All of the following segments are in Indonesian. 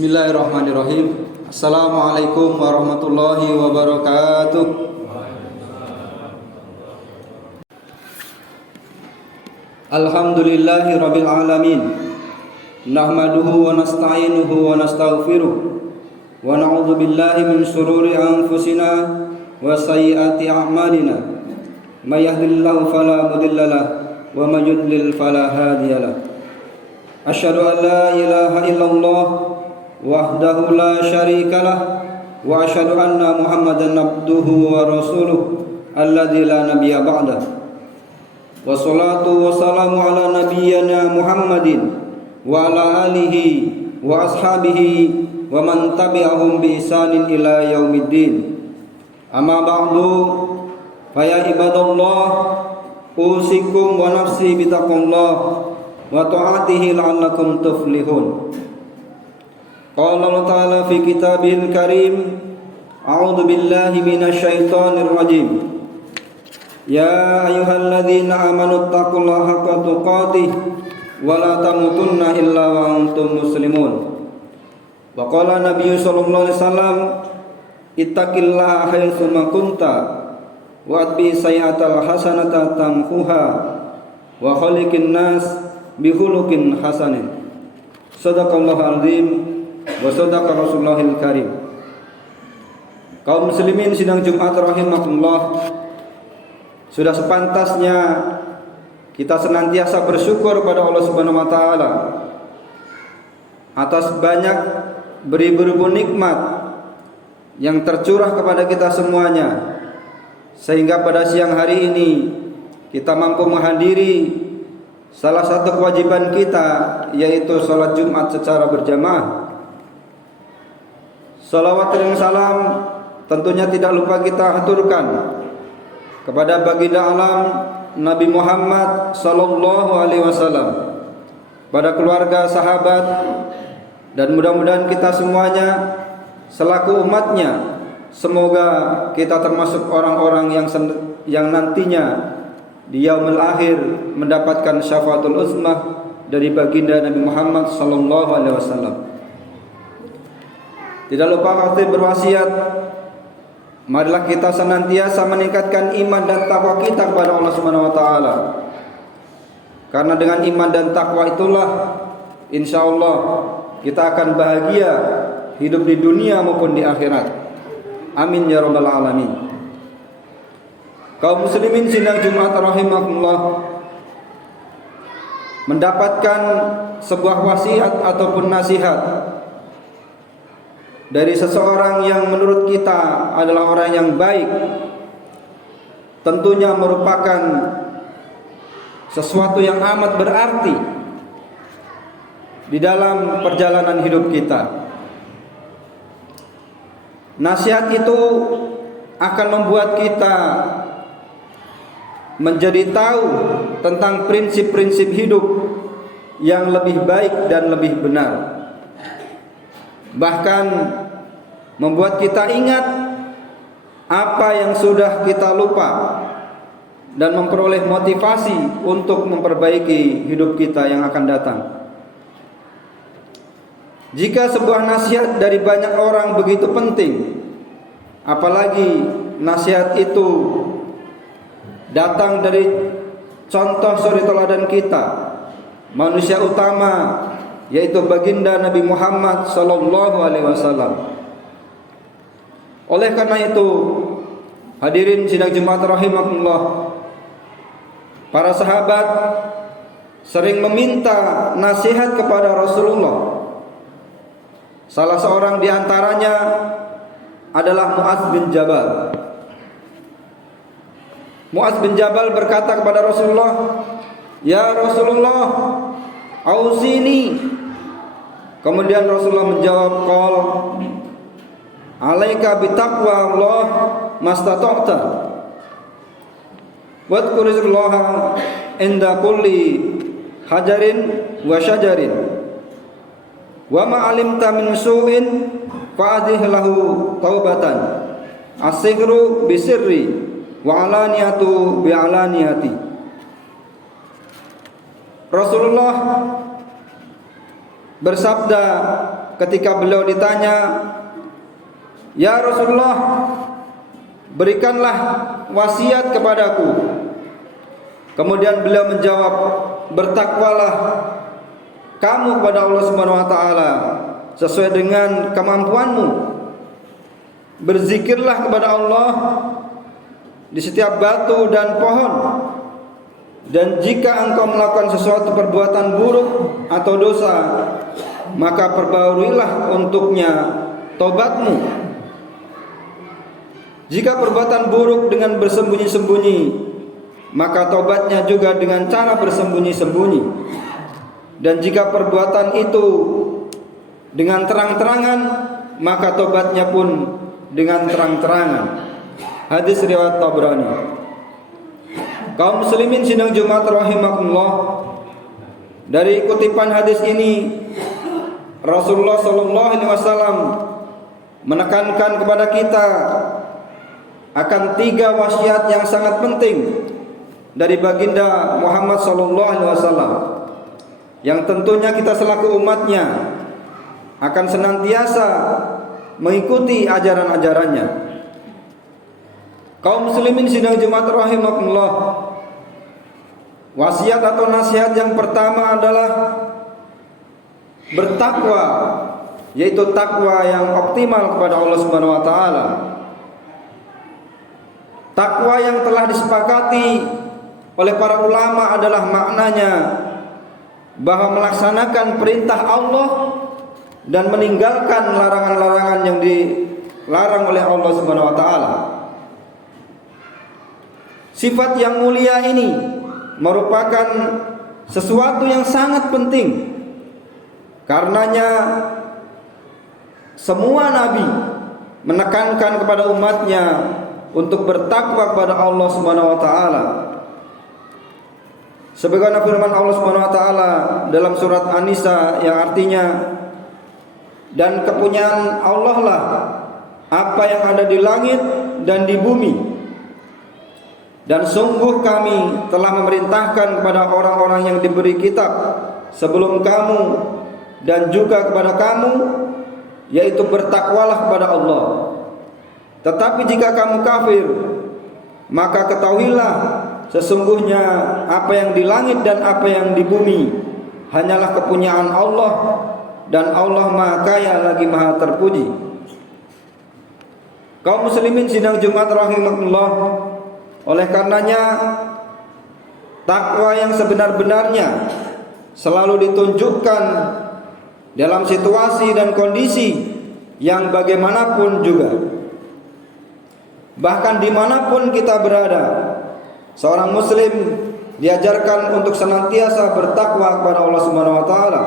Bismillahirrahmanirrahim. Assalamualaikum warahmatullahi wabarakatuh. Alhamdulillahi rabbil alamin. Nahmaduhu wa nasta'inuhu wa nastaghfiruh. Wa na'udzu billahi min shururi anfusina wa sayyiati a'malina. May yahdihillahu fala mudilla lahu wa may yudlil fala hadiya lahu. Asyhadu an la ilaha illallah wahdahu la syarika lah wa asyhadu anna Muhammadan abduhu wa rasuluh alladzi la nabiyya ba'dah. Wassalatu wassalamu ala nabiyyina Muhammadin wa ala alihi wa ashabihi wa man tabi'ahum bi ihsanin ila yaumiddin. Amma ba'du, fa ya ibadallah, usikum wa nafsi bitaqwallah wa ta'atihi la'allakum tuflihun. Qala Allah Ta'ala fi kitabihil karim, a'udzu billahi minasy syaithanir rajim. Ya ayyuhalladzina amanu taqullaha haqqa tuqatih wa la tamutunna illa wa antum muslimun. Wa qala Nabi sallallahu alaihi wasallam, ittaqillaha haitsu ma kunta wa atbi sayyi'atal hasanata tamhuha wa khaliqin nas bi khuluqin hasanin. Shadaqallahu azim wa sadaqa Rasulullahil karim. Kaum muslimin sidang Jumat rahimakumullah, sudah sepantasnya kita senantiasa bersyukur pada Allah Subhanahu wa taala atas banyak beribu-ribu nikmat yang tercurah kepada kita semuanya, sehingga pada siang hari ini kita mampu menghadiri salah satu kewajiban kita, yaitu salat Jumat secara berjamaah. Salawat dan salam tentunya tidak lupa kita haturkan kepada baginda alam Nabi Muhammad sallallahu alaihi wasallam, pada keluarga, sahabat, dan mudah-mudahan kita semuanya selaku umatnya, semoga kita termasuk orang-orang yang nantinya di yaumul akhir mendapatkan syafaatul uzmah dari baginda Nabi Muhammad sallallahu alaihi wasallam. Tidak lupa kita berwasiat, marilah kita senantiasa meningkatkan iman dan takwa kita kepada Allah Subhanahu wa taala. Karena dengan iman dan takwa itulah insyaallah kita akan bahagia hidup di dunia maupun di akhirat. Amin ya rabbal alamin. Kaum muslimin sidang Jumat rahimakumullah, mendapatkan sebuah wasiat ataupun nasihat dari seseorang yang menurut kita adalah orang yang baik, tentunya merupakan sesuatu yang amat berarti di dalam perjalanan hidup kita. Nasihat itu akan membuat kita menjadi tahu tentang prinsip-prinsip hidup yang lebih baik dan lebih benar. Bahkan membuat kita ingat apa yang sudah kita lupa dan memperoleh motivasi untuk memperbaiki hidup kita yang akan datang. Jika sebuah nasihat dari banyak orang begitu penting, apalagi nasihat itu datang dari contoh suri teladan kita, manusia utama, yaitu baginda Nabi Muhammad sallallahu alaihi wasallam. Oleh karena itu, hadirin sidang Jumat rahimakumullah, para sahabat sering meminta nasihat kepada Rasulullah. Salah seorang di antaranya adalah Mu'adz bin Jabal. Mu'adz bin Jabal berkata kepada Rasulullah, "Ya Rasulullah, ausini." Kemudian Rasulullah menjawab, "Qal alaika bitaqwa Allah mastata'ta wadhkurillaha inda kulli hajarin wa syajarin wa ma alimta min su'in fa'adhih lahu taubatan as-sirru bisirri wa alaniyatu bi alaniyati." Rasulullah bersabda ketika beliau ditanya, "Ya Rasulullah, berikanlah wasiat kepadaku." Kemudian beliau menjawab, "Bertakwalah kamu kepada Allah Subhanahu wa taala sesuai dengan kemampuanmu. Berzikirlah kepada Allah di setiap batu dan pohon. Dan jika engkau melakukan sesuatu perbuatan buruk atau dosa, maka perbaharuilah untuknya tobatmu. Jika perbuatan buruk dengan bersembunyi-sembunyi, maka tobatnya juga dengan cara bersembunyi-sembunyi. Dan jika perbuatan itu dengan terang-terangan, maka tobatnya pun dengan terang-terangan." Hadis riwayat Tabrani. Kaum muslimin sidang Jumat rahimakumullah, dari kutipan hadis ini Rasulullah sallallahu alaihi wasallam menekankan kepada kita akan 3 wasiat yang sangat penting dari baginda Muhammad sallallahu alaihi wasallam, yang tentunya kita selaku umatnya akan senantiasa mengikuti ajaran-ajarannya. Kaum muslimin sidang Jumat rahimakumullah, wasiat atau nasihat yang pertama adalah bertakwa, yaitu takwa yang optimal kepada Allah Subhanahu wa taala. Takwa yang telah disepakati oleh para ulama adalah maknanya bahwa melaksanakan perintah Allah dan meninggalkan larangan-larangan yang dilarang oleh Allah Subhanahu wa taala. Sifat yang mulia ini merupakan sesuatu yang sangat penting. Karenanya semua nabi menekankan kepada umatnya untuk bertakwa kepada Allah Subhanahu wa taala. Sebagaimana firman Allah Subhanahu wa taala dalam surat An-Nisa yang artinya, "Dan kepunyaan Allah lah apa yang ada di langit dan di bumi. Dan sungguh kami telah memerintahkan kepada orang-orang yang diberi kitab sebelum kamu dan juga kepada kamu, yaitu bertakwalah kepada Allah. Tetapi jika kamu kafir, maka ketahuilah sesungguhnya apa yang di langit dan apa yang di bumi hanyalah kepunyaan Allah, dan Allah Maha Kaya lagi Maha Terpuji." Kaum muslimin sidang Jumat rahimakumullah, oleh karenanya takwa yang sebenar-benarnya selalu ditunjukkan dalam situasi dan kondisi yang bagaimanapun juga. Bahkan dimanapun kita berada, seorang muslim diajarkan untuk senantiasa bertakwa kepada Allah Subhanahu wa taala.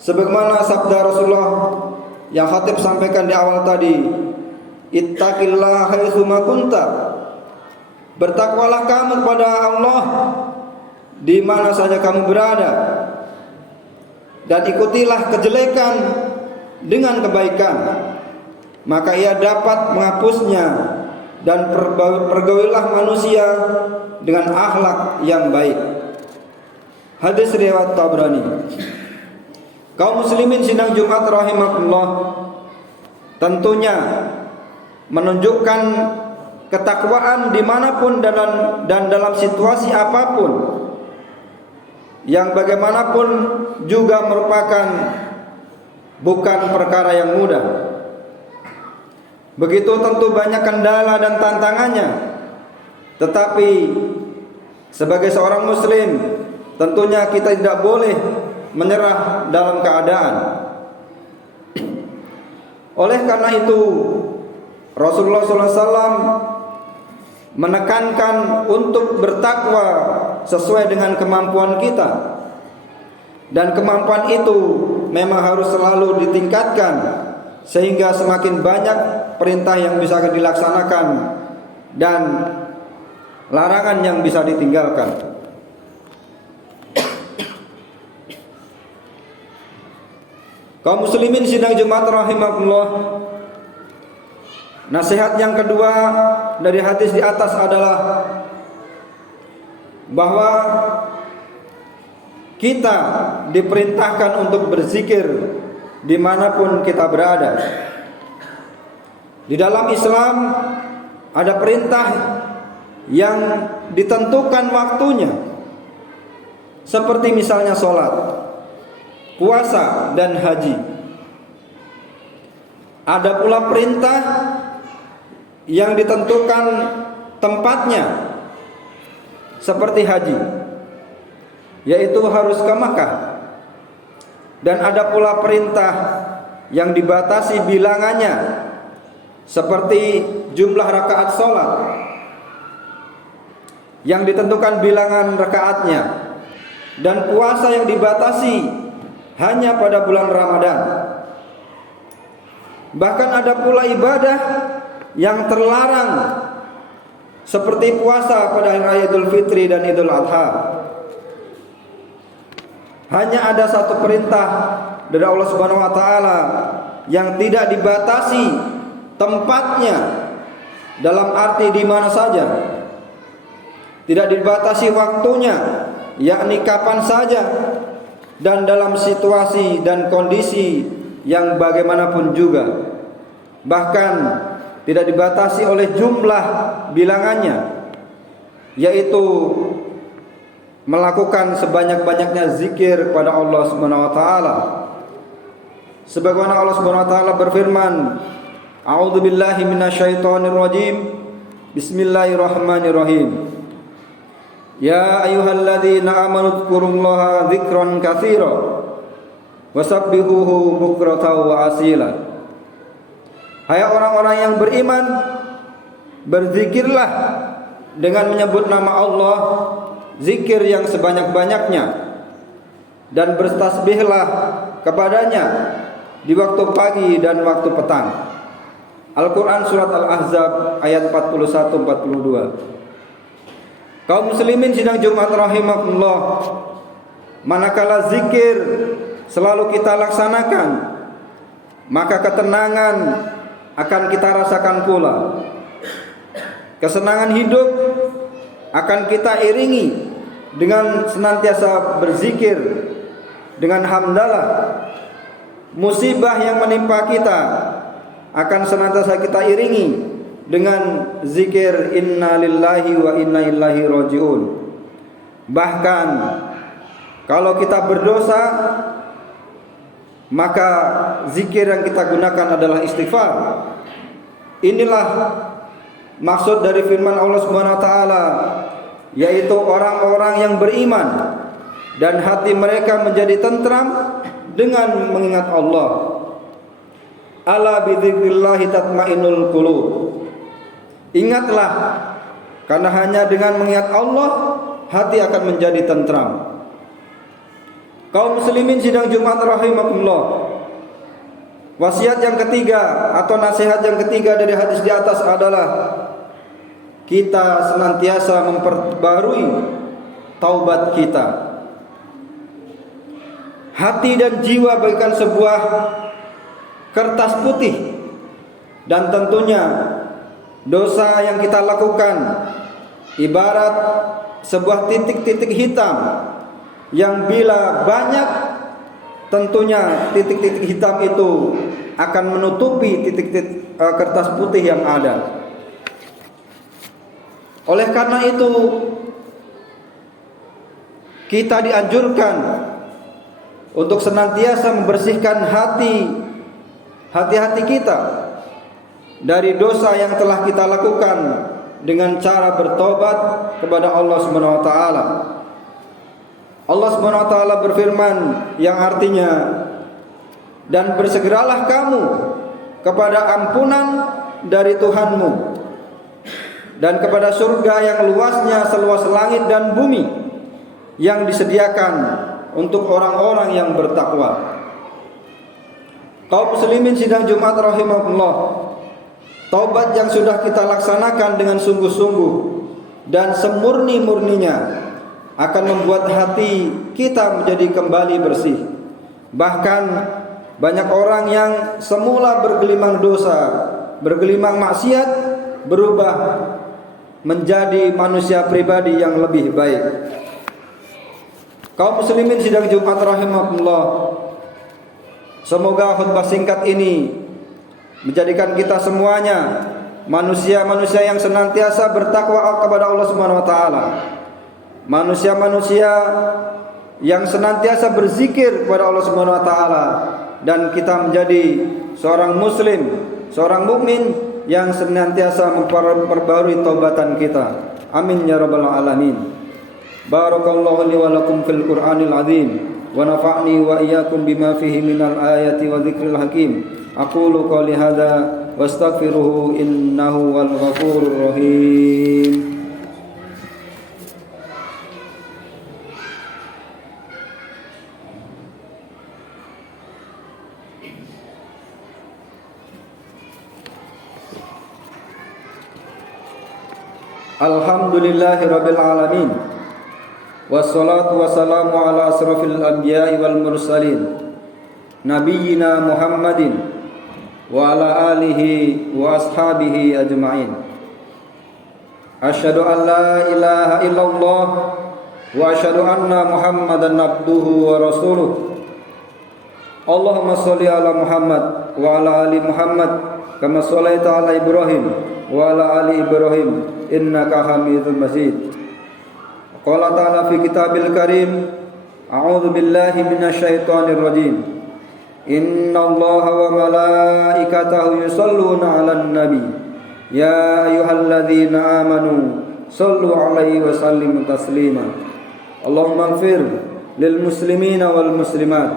Sebagaimana sabda Rasulullah yang khatib sampaikan di awal tadi, "Ittaqillaha haitsu ma kunta." Bertakwalah kamu kepada Allah di mana saja kamu berada, dan ikutilah kejelekan dengan kebaikan, maka ia dapat menghapusnya, dan pergaulilah manusia dengan akhlak yang baik. Hadis riwayat Tabrani. Kaum muslimin sidang Jumat rahimakumullah, tentunya menunjukkan ketakwaan dimanapun dan dalam situasi apapun, yang bagaimanapun juga merupakan bukan perkara yang mudah. Begitu tentu banyak kendala dan tantangannya, tetapi sebagai seorang muslim tentunya kita tidak boleh menyerah dalam keadaan. Oleh karena itu Rasulullah SAW menekankan untuk bertakwa sesuai dengan kemampuan kita, dan kemampuan itu memang harus selalu ditingkatkan sehingga semakin banyak perintah yang bisa dilaksanakan dan larangan yang bisa ditinggalkan. Kaum muslimin sidang Jumat rahimakumullah, nasihat yang kedua dari hadis di atas adalah bahwa kita diperintahkan untuk berzikir dimanapun kita berada. Di dalam Islam ada perintah yang ditentukan waktunya, seperti misalnya sholat, puasa, dan haji. Ada pula perintah yang ditentukan tempatnya, seperti haji, yaitu harus ke Makkah. Dan ada pula perintah yang dibatasi bilangannya, seperti jumlah rakaat sholat yang ditentukan bilangan rakaatnya, dan puasa yang dibatasi hanya pada bulan Ramadan. Bahkan ada pula ibadah yang terlarang, seperti puasa pada hari raya Idul Fitri dan Idul Adha. Hanya ada satu perintah dari Allah Subhanahu wa taala yang tidak dibatasi tempatnya, dalam arti di mana saja. Tidak dibatasi waktunya, yakni kapan saja dan dalam situasi dan kondisi yang bagaimanapun juga. Bahkan tidak dibatasi oleh jumlah bilangannya, yaitu melakukan sebanyak-banyaknya zikir kepada Allah Subhanahu wa taala. Sebagaimana Allah Subhanahu wa taala berfirman, A'udzu billahi minasyaitonir rajim. Bismillahirrahmanirrahim. Ya ayyuhalladzina amanu dzkurullaha dzikran katsira wasabbihuhu bukratan wa asila. Hai orang-orang yang beriman, berzikirlah dengan menyebut nama Allah, zikir yang sebanyak-banyaknya, dan bertasbihlah kepadanya di waktu pagi dan waktu petang. Al-Quran Surat Al-Ahzab ayat 41-42. Kaum muslimin sidang Jumat rahimakumullah, manakala zikir selalu kita laksanakan, maka ketenangan akan kita rasakan pula. Kesenangan hidup akan kita iringi dengan senantiasa berzikir, dengan hamdalah. Musibah yang menimpa kita akan senantiasa kita iringi dengan zikir inna lillahi wa inna ilaihi rajiun. Bahkan kalau kita berdosa, maka zikir yang kita gunakan adalah istighfar. Inilah maksud dari firman Allah Subhanahu wa taala, yaitu orang-orang yang beriman dan hati mereka menjadi tentram dengan mengingat Allah. Ala bidzikrillahi tatmainnul qulub. Ingatlah, karena hanya dengan mengingat Allah hati akan menjadi tentram. Kaum muslimin sidang Jumat rahimakumullah, wasiat yang ketiga atau nasihat yang ketiga dari hadis di atas adalah kita senantiasa memperbarui taubat kita. Hati dan jiwa bagaikan sebuah kertas putih, dan tentunya dosa yang kita lakukan ibarat sebuah titik-titik hitam yang bila banyak, tentunya titik-titik hitam itu akan menutupi titik-titik kertas putih yang ada. Oleh karena itu, kita dianjurkan untuk senantiasa membersihkan hati-hati kita dari dosa yang telah kita lakukan dengan cara bertobat kepada Allah Subhanahu wa taala. Allah Subhanahu wa taala berfirman yang artinya, dan bersegeralah kamu kepada ampunan dari Tuhanmu dan kepada surga yang luasnya seluas langit dan bumi, yang disediakan untuk orang-orang yang bertakwa. Kaum muslimin sidang Jumat rahimahullah, taubat yang sudah kita laksanakan dengan sungguh-sungguh dan semurni-murninya akan membuat hati kita menjadi kembali bersih. Bahkan banyak orang yang semula bergelimang dosa, bergelimang maksiat, berubah menjadi manusia pribadi yang lebih baik. Kaum muslimin sidang Jumat rahimahullah, Semoga khutbah singkat ini menjadikan kita semuanya manusia-manusia yang senantiasa bertakwa kepada Allah Subhanahu wa taala. Manusia-manusia yang senantiasa berzikir kepada Allah Subhanahu wa taala, dan kita menjadi seorang muslim, seorang mukmin yang senantiasa memperbarui taubatan kita. Amin ya rabbal alamin. Barakallahu li wa lakum fil Qur'anil azim wa nafa'ni wa iyyakum bima fihi minal ayati wa dzikril hakim. Aqulu qouli hadza wastaghfiruhu innahu wal ghafurur rahim. Alhamdulillahi rabbil alamin. Wassalatu wassalamu ala asrafil anbiya'i wal mursalin nabiyyina Muhammadin wa ala alihi wa ashabihi ajma'in. Asyhadu an la ilaha illallah wa asyhadu anna Muhammadan abduhu wa rasuluh. Allahumma sholli ala Muhammad wa ala ali Muhammad kama shallaita ala Ibrahim wa ala ali Ibrahim innaka Hamidum Majid. Qala ta'ala fi kitabil karim, a'udzu billahi minasyaitonir rajim. Innallaha wa malaikatahu yusholluna 'alan nabi. Ya ayyuhalladzina amanu shallu 'alaihi wa sallimu taslima. Allahumma ighfir lil muslimina wal muslimat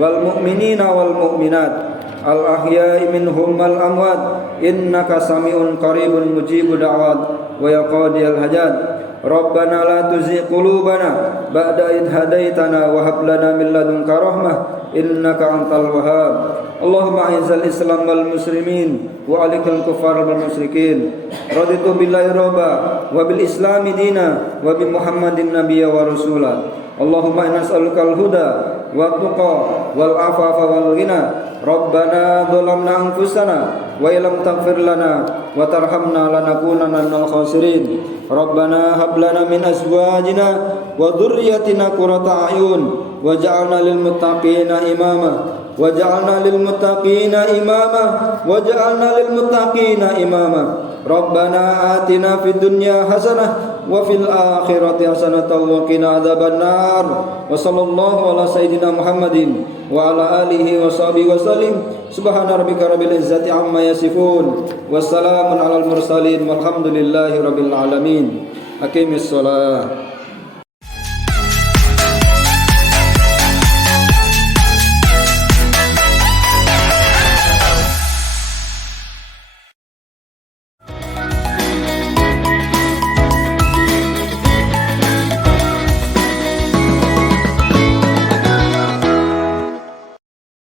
wal mu'minina wal mu'minat al ahya'i minhum wal amwat innaka sami'un qaribun mujibud da'wat wa yaqadiyal hajat. Rabbana la tuzigh qulubana ba'da idh hadaitana wa hab lana min ladunka rahmah innaka antal wahhab. Allahumma a'izzal islam wal muslimin wa alikal kufar wal musyrikin. Raditu billahi rabba wa bil islami dina wa bi Muhammadin nabiyya wa rasula. Allahumma inna nas'alukal huda wa tuqa wal afafa wal ghina. Rabbana dhalamna anfusana wa illam taghfir lana wa tarhamna lanakunanna minal khasirin. Rabbana hab lana min azwajina wa dhurriyyatina qurrata a'yun waj'alna lil muttaqina imama waj'alna lil muttaqina imama waj'alna lil muttaqina imama. Rabbana atina fid dunya hasanah wa fil akhirati hasanatan wa qina adzabannar. Wa sallallahu ala sayyidina Muhammadin wa ala alihi wa sahbihi wa sallim. Subhana rabbika rabbil izzati amma yasifun. Wassalamun alal mursalin walhamdulillahi rabbil alamin. Aqimis shalah.